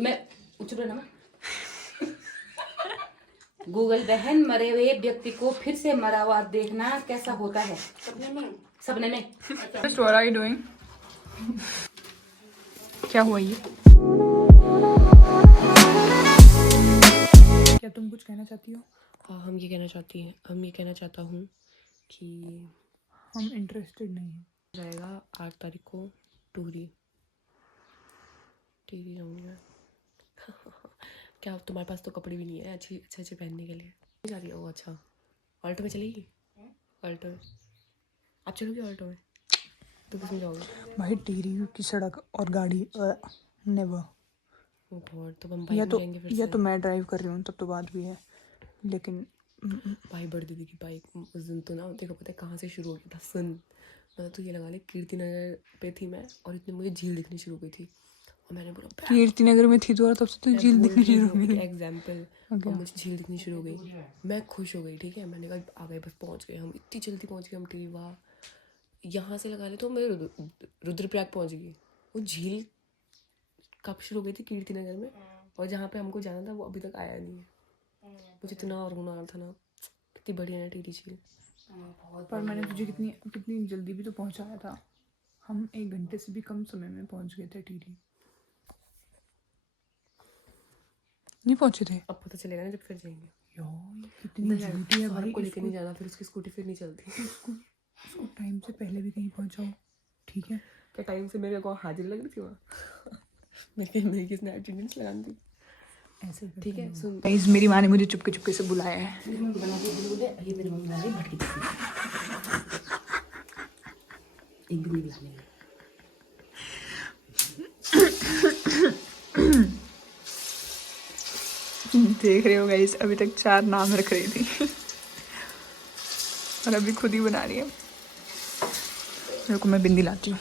मैं चुप रहना। गूगल बहन, मरे हुए व्यक्ति को फिर से मरा हुआ देखना कैसा होता है? सपने में। What are you doing? क्या हुआ ये? क्या तुम कुछ कहना चाहती हो? हाँ, हम ये कहना चाहता हूँ कि हम इंटरेस्टेड नहीं हैं। जाएगा 8 तारीख को टिहरी जाऊँगी। क्या तुम्हारे पास तो कपड़े भी नहीं है अच्छे पहनने के लिए? जा रही हो? अच्छा, ऑल्टो में चलेगी? ऑल्टो में आप चलोगे? ऑल्टो में तो किस में जाओगे? भाई टिहरी की सड़क और गाड़ी नेवर। बहुत तो हम बाइक में जाएंगे फिर से। या तो मैं ड्राइव कर रही हूँ तब तो बात भी है, लेकिन भाई बड़ी दीदी की बाइक उस दिन तो ना देखो पता है कहाँ से शुरू हो गया था। सुन, मतलब तो ये लगा ले कीर्ति नगर पे थी मैं और इतनी मुझे झील दिखनी शुरू हो गई थी और मैंने बोला कीर्ति नगर में थी तो तब से तो झील दिखनी शुरू हो गई। एग्जाम्पल और मुझे झील दिखनी शुरू हो गई। मैं खुश हो गई, ठीक है, मैंने कहा आ गए, बस पहुँच गए हम, इतनी जल्दी पहुँच गए हम टीवी। वहाँ यहाँ से लगा ले तो मैं रुद्रप्रयाग पहुँच गई। वो झील कब शुरू हो गई थी? कीर्ति नगर में, और जहाँ पे हमको जाना था वो अभी तक आया नहीं है। मुझे इतना और होना था ना, कितनी बढ़िया है टिहरी झील। पर मैंने तुझे कितनी जल्दी भी तो पहुंचाया था। हम 1 घंटे से भी कम समय में पहुंच गए थे टिहरी। नहीं पहुंचे थे? अब पता चलेगा ना जब फिर जाएंगे। यार कितनी झूठी है भाई। को लेकर नहीं जाना, फिर उसकी स्कूटी फिर नहीं चलती। उसको टाइम से पहले भी कहीं पहुंचाओ, ठीक है? क्या टाइम से मेरे को हाजिरी लग रही थी वहाँ? मेरी किसने अटेंडेंस लगानी थी? ऐसे ठीक है, सुन गाइस, मेरी माँ ने मुझे चुपके से बुलाया है। ये मेरी मम्मी बना रही भटकी। एक भी नहीं बुलाने। देख रहे हो गाइस, अभी तक 4 नाम रख रही थी और अभी खुद ही बना रही है। मेरे को, मैं बिंदी लाती हूँ,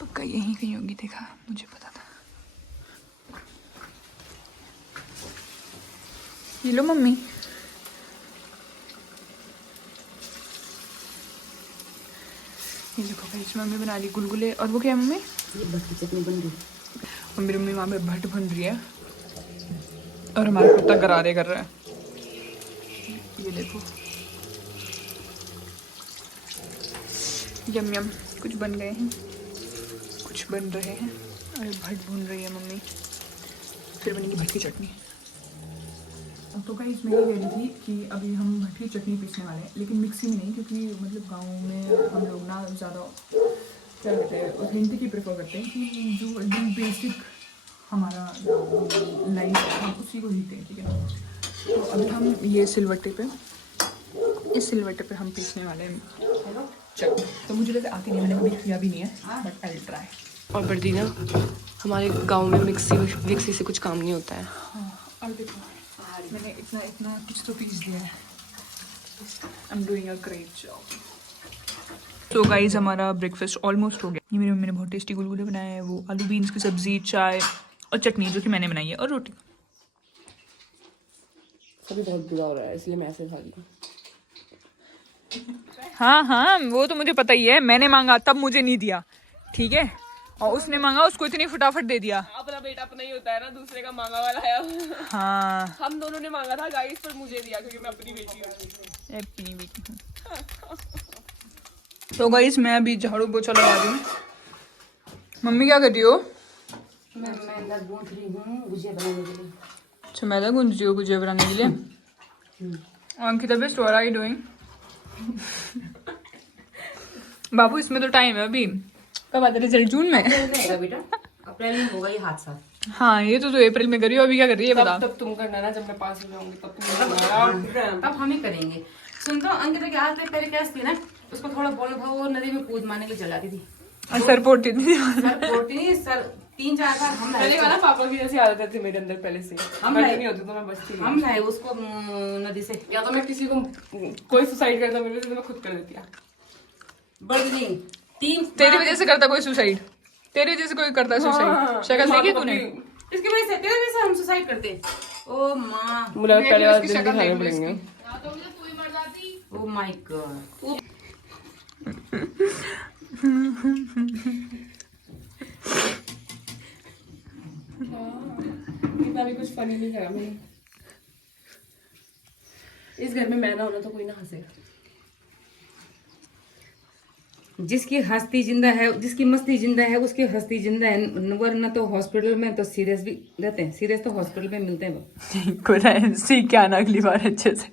पक्का यहीं कहीं होगी, देखा, मुझे पता था। ये लो मम्मी। ये देखो गाइस, मम्मी बना रही गुलगुले। और वो क्या है मम्मी? ये भटकी चटनी बन रही। और मेरी मम्मी वहाँ पे भट्ट भन रही है और हमारा कुत्ता गरारे कर रहा है। ये देखो, यम यम, कुछ बन गए हैं, कुछ बन रहे हैं। अरे भट्ट भून रही है मम्मी, फिर बनेगी भट्ट की चटनी। तो गाइस, मैं ये कह रही थी कि अभी हम भट्ट की चटनी पीसने वाले हैं, लेकिन मिक्सी में नहीं, क्योंकि मतलब गाँव में हम लोग ना ज़्यादा क्या कहते हैं, ऑथेंटिक ही प्रेफर करते हैं कि जो एकदम बेसिक हमारा लाइफ है हम उसी को जीते हैं, ठीक है ना? तो अभी हम ये सिलवट्टे पे, इस सिलवट्टे पे हम पीसने वाले हैं चटनी। तो मुझे वैसे आती नहीं, मैंने कभी किया भी नहीं है, बट आई ट्राई। और बड़ी ना, हमारे गांव में मिक्सी से कुछ काम नहीं होता है। हाँ, और देखो मैंने इतना कुछ तो पीस दिया है। I am doing a great job. तो गाइस, हमारा ब्रेकफास्ट ऑलमोस्ट हो गया। ये मेरी मम्मी ने बहुत टेस्टी गुलगुले बनाए हैं, वो आलू बीन्स की सब्जी, चाय और चटनी जो कि मैंने बनाई है, और रोटी। सभी बहुत बुरा हो रहा है, इसलिए मैं ऐसे खा रही हूँ। हाँ, वो तो मुझे पता ही है। मैंने मांगा तब मुझे नहीं दिया, ठीक है, और उसने मांगा, उसको इतनी फटाफट दे दिया। अपना बेटा अपना ही होता है ना, दूसरे का मांगा वाला है। हाँ, हम दोनों ने मांगा था गाइस, पर मुझे दिया क्योंकि मैं अपनी बेटी हूँ। अपनी बेटी हूँ। तो गाइस, मैं अभी झाड़ू पोछा लगा रही हूँ। मम्मी क्या कर रही हो? मैं गूंथ रही हूँ गुजिया बनाने के लिए। अच्छा, मैदा गूंथ रही हो गुजिया बनाने के लिए? Ankita best, what are you doing? बाबू, इसमें तो टाइम है अभी। कब आता है रिजल्ट? जून में बेटा, अप्रैल में होगा ये हादसा। हाँ, ये तो अप्रैल में कर रही हो। अभी क्या कर रही है बता? तब तुम करना ना, जब मैं पास हो जाऊंगी तब तुम। तब हम ही करेंगे। सुन तो, अंकिता के हाथ में पहले क्या थी ना, उसको थोड़ा बोलना था, वो नदी में कूद मारने के लिए चलाती थी। सर पोड़ती थी। सर फोड़ती नहीं, सर 3-4 बार हम लाए। ना पापा की जैसी आदत थी मेरे अंदर पहले से। हम नहीं होती तो मैं बचती हम लाए उसको नदी से। या तो मैं किसी को, कोई सुसाइड करता मेरे से तो मैं खुद कर देती। बड़ी नहीं, 3 तेरी वजह से करता कोई सुसाइड? तेरी वजह से कोई करता है सुसाइड? शक्ल देखी तूने? इसकी वजह से, तेरी वजह से हम सुसाइड करते। ओ माँ, मुझे पहले वाला दिन शक्ल दिखाने देख लो पड़ेंगे। Oh my God. इतना भी कुछ फनी नहीं करा मैंने। इस घर में मैं ना होना तो कोई ना हंसेगा। जिसकी हस्ती जिंदा है, जिसकी मस्ती जिंदा है, उसकी हस्ती जिंदा है। वरना तो हॉस्पिटल में तो सीरियस भी रहते हैं, सीरियस तो हॉस्पिटल में मिलते हैं वो। करेंसी क्या ना अगली बार अच्छे से।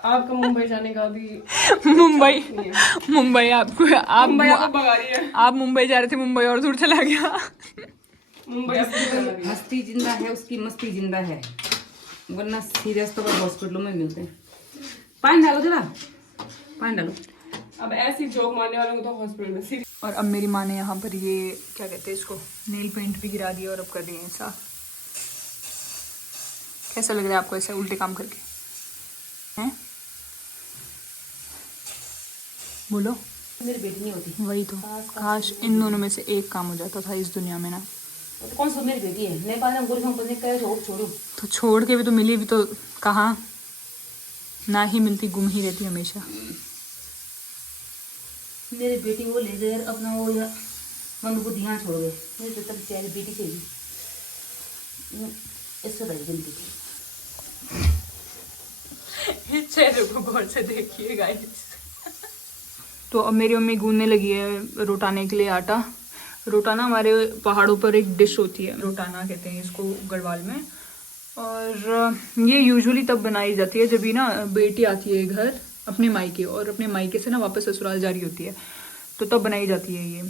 आपका मुंबई जाने का भी मुंबई आपको मुंबई आपको भगा रही है। आप मुंबई जा रहे थे, मुंबई और दूर चला गया। मुंबई आपको भगा रही है। हस्ती जिंदा है, उसकी मस्ती जिंदा है। वरना सीरियस तो वो हॉस्पिटलों में मिलते हैं। पानी डालो जरा, पानी डालो। अब ऐसी जोक मारने वालों को तो हॉस्पिटल में सीरियस। और अब मेरी माँ ने यहाँ पर ये क्या कहते हैं इसको, नेल पेंट भी गिरा दिया और अब कर रही है ऐसा। कैसा लग रहा है आपको ऐसे उल्टे काम करके हैं? बोलो। मेरी बेटी नहीं होती। वही तो, काश इन दोनों में से एक काम हो जाता था इस दुनिया में ना। तो कौन सा मेरी बेटी है? नेपाल में गोरी कंपनी का छोड़ू तो छोड़ के भी तो मिली भी तो कहाँ, ना ही मिलती, गुम ही रहती हमेशा। मेरी बेटी वो ले गए अपना वो, या मन को ध्यान छोड़ गए। मेरी तो तब प्यारी बेटी चाहिए। इससे बड़ी जल्दी इस चेहरे को गौर से देखिए गाइस। तो अब मेरी मम्मी गूंदने लगी है रोटाने के लिए आटा। रोटाना हमारे पहाड़ों पर एक डिश होती है, रोटाना कहते हैं इसको गढ़वाल में। और ये यूजुअली तब बनाई जाती है जब भी ना बेटी आती है घर अपने मायके, और अपने मायके से ना वापस ससुराल जा रही होती है, तो तब बनाई जाती है ये।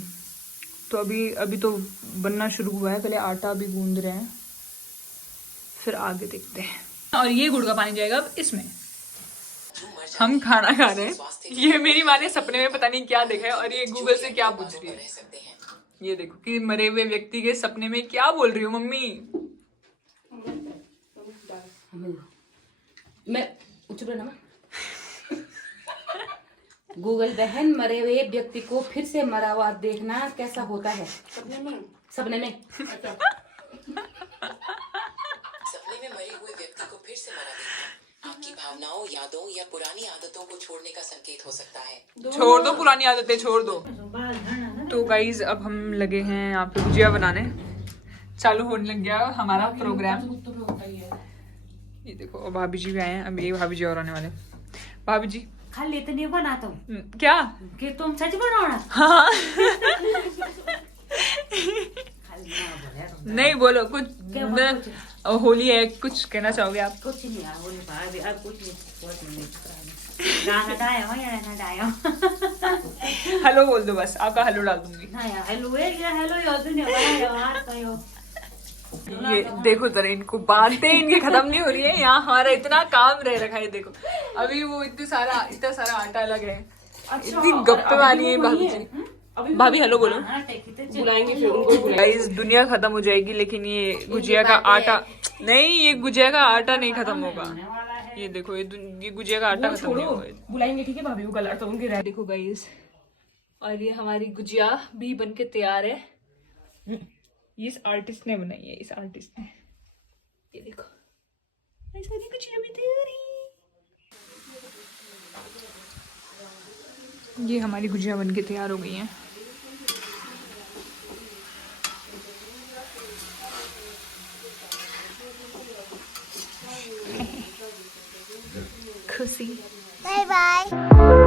तो अभी तो बनना शुरू हुआ है, पहले आटा भी गूंद रहे हैं, फिर आगे देखते हैं। और ये गुड़ का पानी जाएगा अब इसमें। हम खाना खा रहे हैं। ये मेरी माँ ने सपने में पता नहीं क्या देखा है और ये गूगल से क्या पूछ रही है। ये देखो कि मरे हुए व्यक्ति के सपने में क्या बोल रही हो मम्मी। मैं चुप रहना। गूगल बहन, मरे हुए व्यक्ति को फिर से मरा हुआ देखना कैसा होता है? सपने में। सपने में मरे हुए व्यक्ति को फिर से मरा देखना आपकी भावनाओं, यादों या पुरानी आदतों को छोड़ने का संकेत हो सकता है। छोड़ दो पुरानी आदतें, छोड़ दो। तो गाइज अब हम लगे हैं यहाँ पे गुजिया बनाने। चालू होने लग गया हमारा प्रोग्राम। ये देखो भाभी जी भी आए हैं, अब ये भाभी जी और आने वाले। भाभी जी खाली इतनी बना तुम क्या कि तुम सच बनाओ? हाँ नहीं बोलो कुछ, होली है, कुछ कहना चाहोगे आप? कुछ नहीं यार, होली भाभी अब कुछ नहीं, बहुत नहीं गाना डाया हो या ना डाया। हेलो बोल दो बस, आपका हेलो डाल दूंगी ना यार हेलो है या हेलो या दुनिया बना यार कहो। ये देखो जरा, इनको बातें इनकी खत्म नहीं हो रही है। यहाँ हमारा इतना काम रह रखा है। देखो अभी वो इतना सारा आटा लग है। इतनी गप्पे वाली है भाभी जी। भाभी हेलो बोलो। बुलाएंगे फिर उनको। गाइस दुनिया खत्म हो जाएगी लेकिन ये गुजिया का आटा नहीं, ये गुजिया का आटा नहीं खत्म होगा। ये देखो ये गुजिया का आटा खत्म नहीं होगा। बुलाएंगे ठीक है भाभी को, कल तो उनके रह। देखो गाइस, और ये हमारी गुजिया भी बनके तैयार है। ये इस आर्टिस्ट ने बनाई है, इस आर्टिस्ट ने। ये देखो ऐसा नहीं, गुजिया भी तैयार है। ये हमारी गुजिया बनके तैयार हो गई है। खुशी। Bye bye.